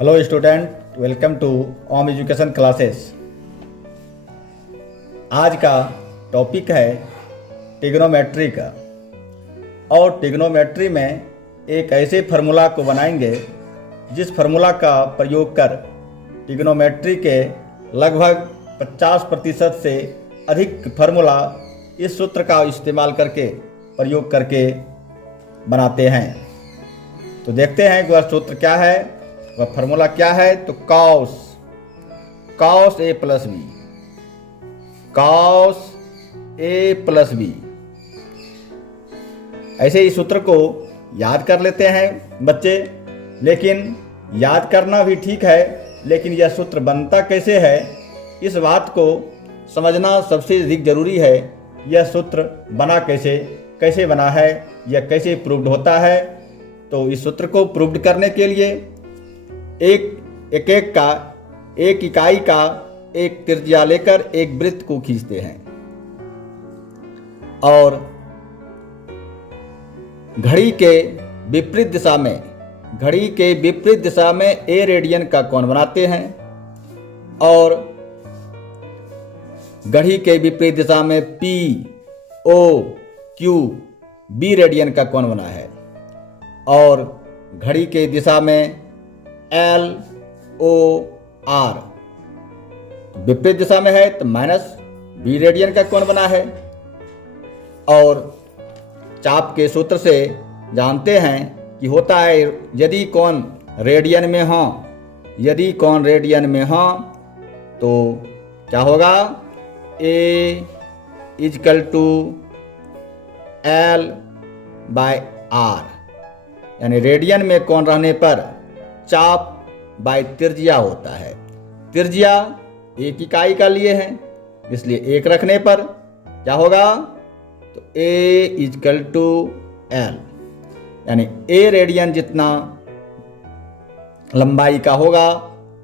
Hello student, welcome to Om education classes. आज का topic है ट्रिग्नोमेट्री का। और ट्रिग्नोमेट्री में एक ऐसे फार्मूला को बनाएंगे जिस फार्मूला का प्रयोग कर ट्रिग्नोमेट्री के लगभग 50% से अधिक फार्मूला इस सूत्र का इस्तेमाल करके प्रयोग करके बनाते हैं। तो देखते हैं कि वह सूत्र क्या है, वह फार्मूला क्या है। तो cos A plus B, cos A plus B, ऐसे इस सूत्र को याद कर लेते हैं बच्चे। लेकिन याद करना भी ठीक है, लेकिन यह सूत्र बनता कैसे है इस बात को समझना सबसे अधिक जरूरी है। यह सूत्र बना कैसे बना है, यह कैसे प्रूव्ड होता है। तो इस सूत्र को प्रूव्ड करने के लिए एक इकाई का एक त्रिज्या लेकर एक वृत्त को खींचते हैं और घड़ी के विपरीत दिशा में ए रेडियन का कोण बनाते हैं और घड़ी के विपरीत दिशा में P O Q B radian का कोण बना है और घड़ी के दिशा में एल ओ आर विपरीत दिशा में है तो माइनस बी रेडियन का कोण बना है। और चाप के सूत्र से जानते हैं कि होता है यदि कोण रेडियन में हो तो क्या होगा, A equal to L by R, यानी रेडियन में कोण रहने पर चाप बाय त्रिज्या होता है। त्रिज्या एक इकाई का लिए है, इसलिए एक रखने पर क्या होगा, तो ए इजकल टू एल, यानी ए रेडियन जितना लंबाई का होगा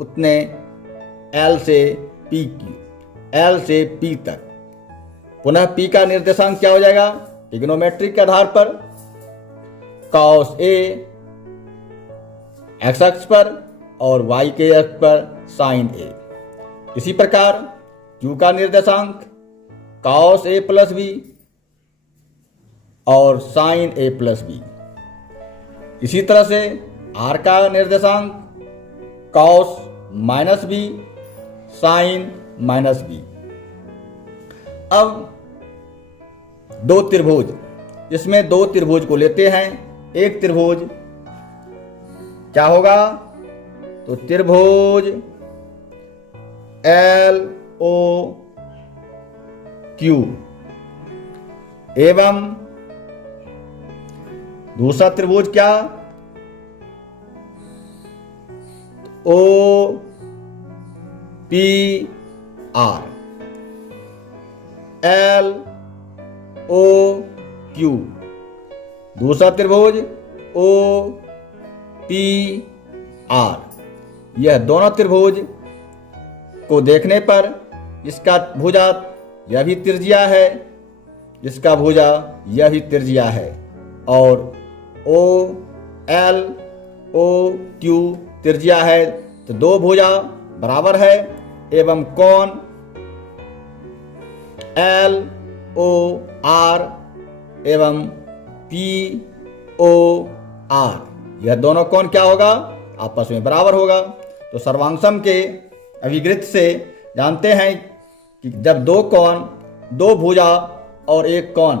उतने एल से पी तक। पुनः पी का निर्देशांक क्या हो जाएगा, ट्रिग्नोमेट्री के आधार पर कॉस ए एक्स अक्ष पर और वाई के अक्ष पर साइन ए। इसी प्रकार क्यू का निर्देशांक कॉस ए प्लस बी और साइन ए प्लस बी। इसी तरह से आर का निर्देशांक cos minus B sine minus B. अब दो त्रिभुज, इसमें दो त्रिभुज को लेते हैं। एक त्रिभुज क्या होगा, तो त्रिभुज एल ओ क्यू एवं दूसरा त्रिभुज क्या, O P R, L O Q, दूसरा त्रिभुज ओ पी आर। यह दोनों त्रिभुज को देखने पर इसका भुजा यह भी त्रिज्या है, इसका भुजा यह भी त्रिज्या है और ओ एल ओ क्यू त्रिज्या है, तो दो भुजा बराबर है एवं कोण एल ओ आर एवं पी ओ आर, यह दोनों कोण क्या होगा, आपस में बराबर होगा। तो सर्वांगसम के अभिवृत्त से जानते हैं कि जब दो भुजा और एक कोण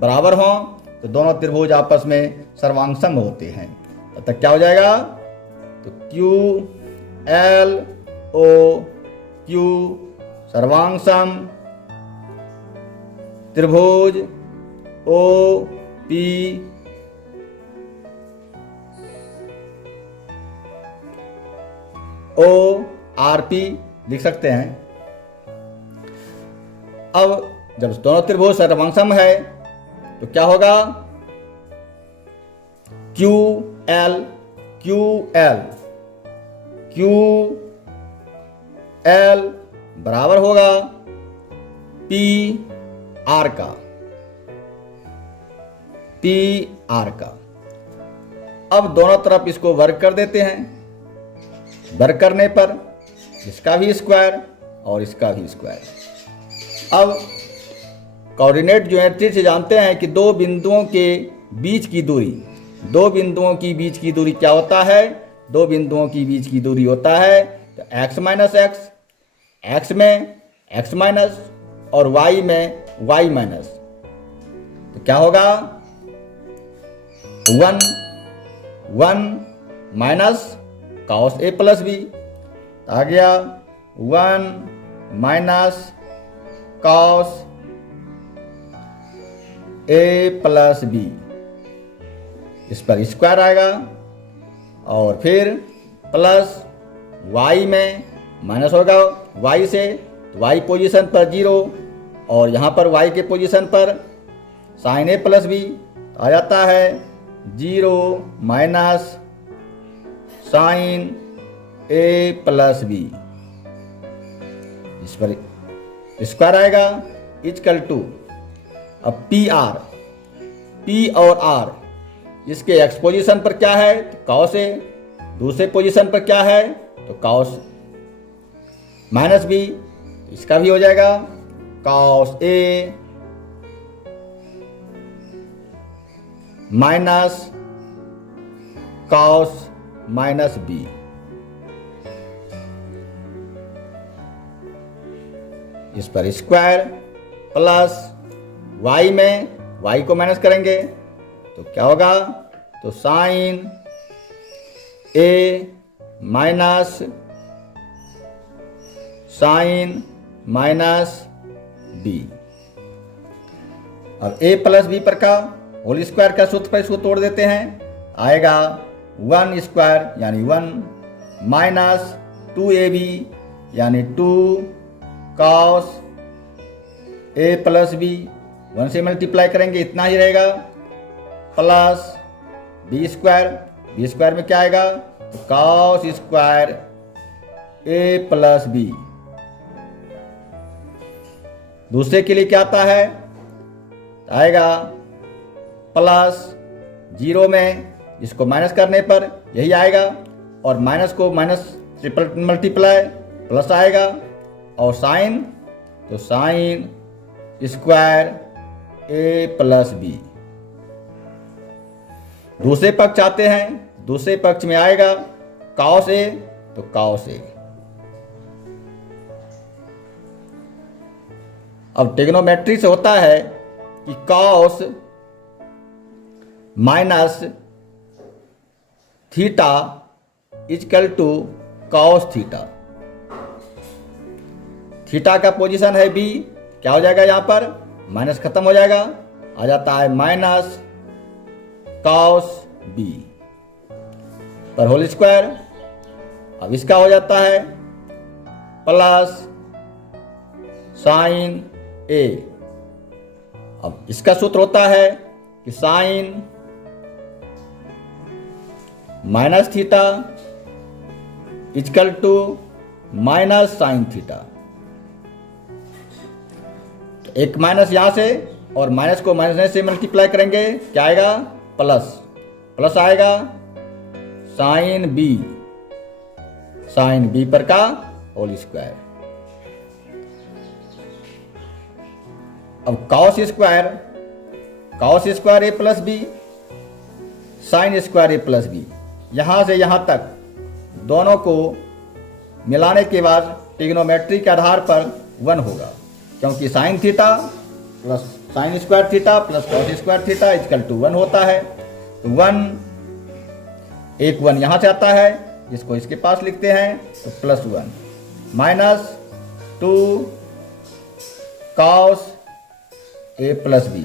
बराबर हों तो दोनों त्रिभुज आपस में सर्वांगसम होते हैं। तब तक क्या हो जाएगा, तो क्यू एल ओ क्यू सर्वांगसम त्रिभुज O P O R P लिख सकते हैं। अब जब दोनों त्रिभुज सर्वांगसम है तो क्या होगा, क्यू एल बराबर होगा पी आर का। अब दोनों तरफ इसको वर्ग कर देते हैं वर्ग करने पर इसका भी स्क्वायर और इसका भी स्क्वायर। अब कोऑर्डिनेट ज्योमेट्री से जानते हैं कि दो बिंदुओं के बीच की दूरी, दो बिंदुओं की बीच की दूरी क्या होता है? दो बिंदुओं की बीच की दूरी होता है तो x माइनस एक्स, एक्स में x माइनस और y में y माइनस, तो क्या होगा? 1 minus cos A plus B, आ गया 1 minus cos A plus B, इस पर स्क्वायर आएगा और फिर प्लस y में माइनस होगा y से, तो y पोजीशन पर 0 और यहाँ पर y के पोजीशन पर साइन ए प्लस बी आ जाता है 0 minus sine A plus B, इस पर स्क्वायर आएगा इक्वल टू, अब P और R इसके एक्स पोजीशन पर क्या है? तो कॉस ए, दूसरे पोजीशन पर क्या है? तो कॉस माइनस बी, इसका भी हो जाएगा cos A minus cos minus B, इस पर स्क्वायर प्लस y में y को माइनस करेंगे तो क्या होगा? तो साइन ए माइनस साइन माइनस बी। अब a प्लस बी पर का होल स्क्वायर का सूत्र पर इसको तोड़ देते हैं, आएगा 1 स्क्वायर यानी 1 माइनस 2ab यानी 2 कॉस ए प्लस बी, 1 से मल्टीप्लाई करेंगे इतना ही रहेगा, प्लस बी स्क्वायर में क्या आएगा? तो cos square A plus B. दूसरे के लिए क्या आता है? आएगा प्लस 0 में इसको माइनस करने पर यही आएगा और माइनस को माइनस ट्रिपल मल्टीप्लाई प्लस आएगा और साइन, तो sign square A plus B. दूसरे पक्ष आते हैं, दूसरे पक्ष में आएगा कॉस ए, तो कॉस ए। अब ट्रिग्नोमेट्री से होता है कि cos minus theta equal to cos theta. Theta का पोजीशन है बी, क्या हो जाएगा? यहां पर माइनस खत्म हो जाएगा, आ जाता है माइनस कॉस बी पर होल स्क्वायर। अब इसका हो जाता है प्लस साइन ए। अब इसका सूत्र होता है कि sine minus theta equal to minus sine theta. एक माइनस यहां से और माइनस को माइनस से मल्टीप्लाई करेंगे, क्या आएगा? प्लस आएगा साइन बी पर का होल स्क्वायर। अब cos square A plus B, sine square A plus B, यहां से यहां तक दोनों को मिलाने के बाद ट्रिग्नोमेट्री के आधार पर 1 होगा, क्योंकि sine theta plus sine square theta plus cos square theta equal to 1 होता है। तो 1 एक 1 यहां से आता है, जिसको इसके पास लिखते हैं तो plus 1 minus 2 cos A plus B.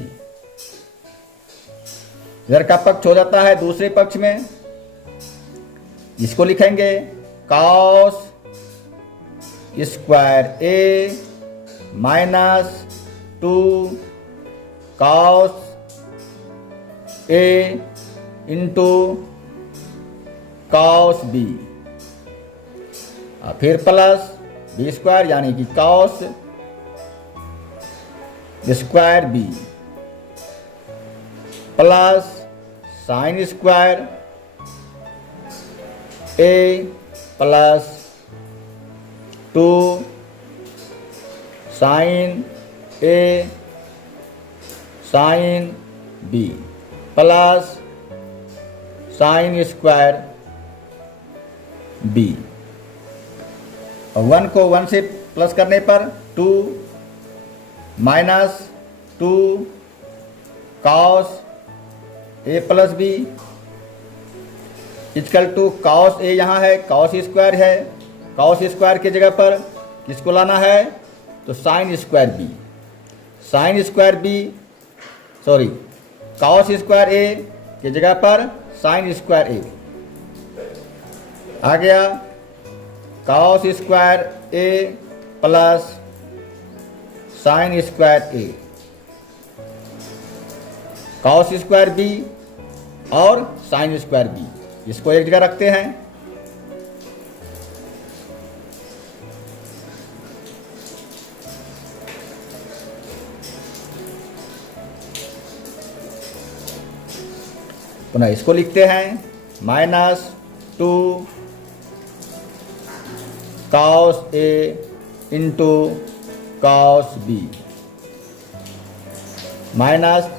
इधर का पक्ष हो जाता है दूसरे पक्ष में, इसको लिखेंगे cos square A minus 2 cos A into cos B, फिर प्लस बी स्क्वायर यानी कि cos square B plus sine square A plus 2 sine A sine B plus sine square B. और 1 को 1 से प्लस करने पर 2 minus 2 cos A plus B equal to cos A, यहाँ है कॉस स्क्वायर है, कॉस स्क्वायर की जगह पर किसको लाना है तो sign square B, sine square B sorry cos square A की जगह पर साइन स्क्वायर ए आ गया, cos square A plus sine square A, cos square B और साइन स्क्वायर बी, इसको एक जगह रखते हैं। पुनः इसको लिखते हैं -2 cos A into cos B minus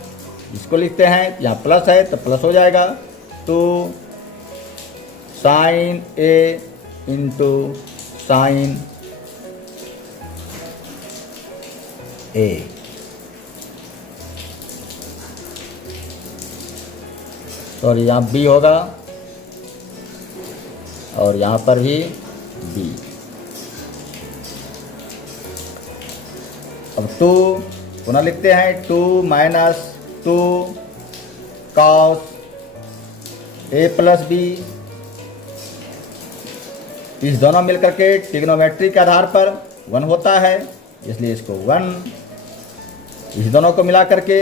इसको लिखते हैं, यहाँ प्लस है तो प्लस हो जाएगा 2 sine A into sign A. Sorry यहाँ बी होगा और यहाँ पर भी बी। अब 2 पुनः लिखते हैं 2 minus 2 cos A plus B, इस दोनों मिलकर के ट्रिग्नोमेट्री के आधार पर 1 होता है, इसलिए इसको 1, इस दोनों को मिला करके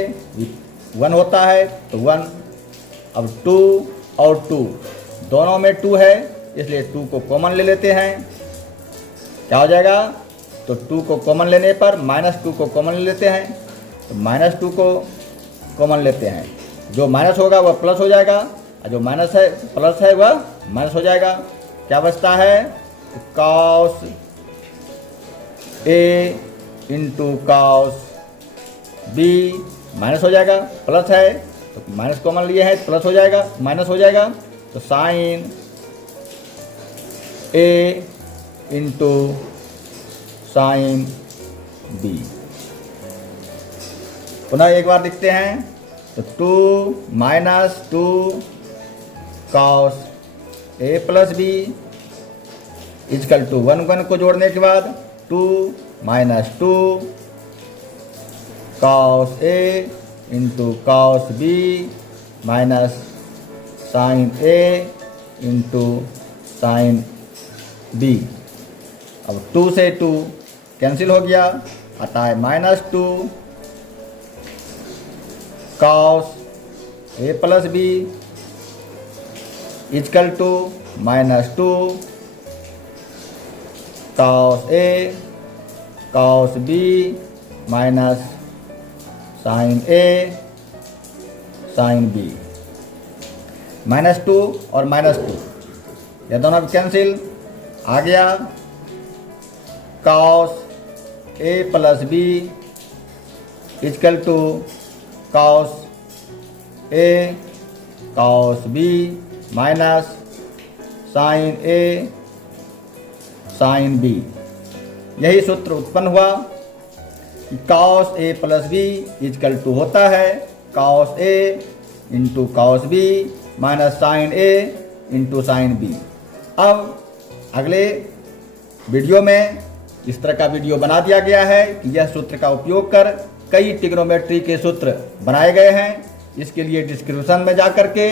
1 होता है तो 1। अब 2 और 2 दोनों में 2 है, इसलिए 2 को कॉमन ले लेते हैं, क्या हो जाएगा तो 2 को कॉमन लेने पर -2 को कॉमन ले लेते हैं, तो -2 को कॉमन लेते हैं, जो माइनस होगा वह प्लस हो जाएगा और जो माइनस है प्लस है वह माइनस हो जाएगा। क्या बचता है cos A into cos B minus हो जाएगा, प्लस है तो माइनस कॉमन लिए है प्लस हो जाएगा, माइनस हो जाएगा तो sine A into sine B. पुनः एक बार लिखते हैं तो 2 minus 2 cos A plus B equal to 1 को जोड़ने के बाद 2 minus 2 cos A into cos B minus sine A into sine B. अब 2 से 2 कैंसिल हो गया, आता है -2 cos A plus B equal to -2 cos A cos B minus sine A sine B. -2 और -2 ये दोनों कैंसिल, आ गया cos A plus B equal to cos A cos B minus sine A sine B. यही सूत्र उत्पन्न हुआ कि cos A plus B equal to होता है cos A into cos B minus sine A into sine B. अब अगले video में इस तरह का वीडियो बना दिया गया है कि यह सूत्र का उपयोग कर कई ट्रिग्नोमेट्री के सूत्र बनाए गए हैं। इसके लिए डिस्क्रिप्शन में जा कर के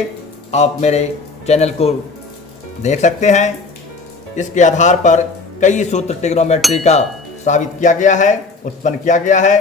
आप मेरे चैनल को देख सकते हैं। इसके आधार पर कई सूत्र ट्रिग्नोमेट्री का साबित किया गया है, उत्पन्न किया गया है।